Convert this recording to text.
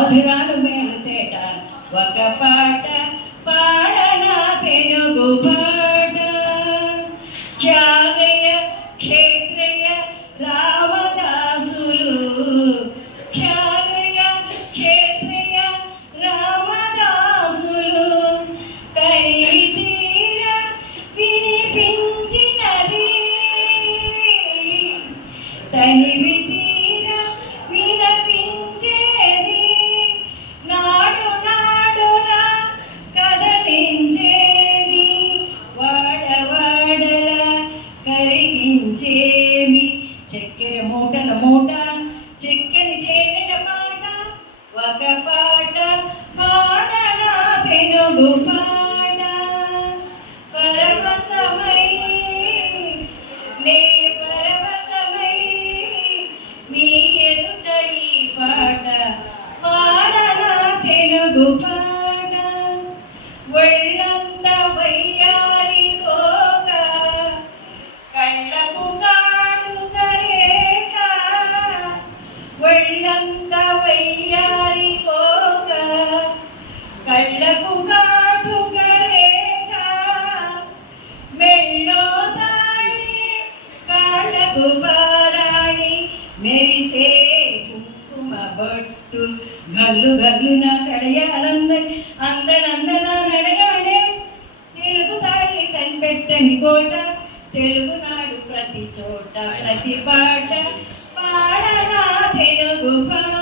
మధురాలు మేలు తేట ఒక పాట పాడనా తెలుగు పాట. త్యాగయ్య క్షేత్రయ్య రామదాసులు, త్యాగయ్య క్షేత్రయ్య రామదాసులు కైతీర వినిపించినది, తనివి తీర వినిపించేది, నాడు నాడులా కదలించేది, వాడవాడలా కరిగించేమి. చక్కెర మూటల మూట చిక్కని తేనెల పాట ఒక పాట పాడనా తెలుగు పాట. పరవశమై నే పరవశమై మీ ఎదుట ఈ పాట పాడనా తెలుగు పాట. ఒళ్ళంత వయ్యారి పోక కళ్ళకు కాటుక రేఖ, ఒళ్ళంత వయ్యారి పోక కళ్ళకు కాటుక రేఖ, మెళ్ళో తాళి కాళ్ళకు బారాణి మెరిసే కుంకుమ బొట్టు, గల్లు గల్లున కడయాలందని అందనందన నడగాడే, తెలుగు తాళి కనిపెట్టని కోట, తెలుగునాడు ప్రతి చోట ప్రతి పాట పాడనా తెలుగు పాట.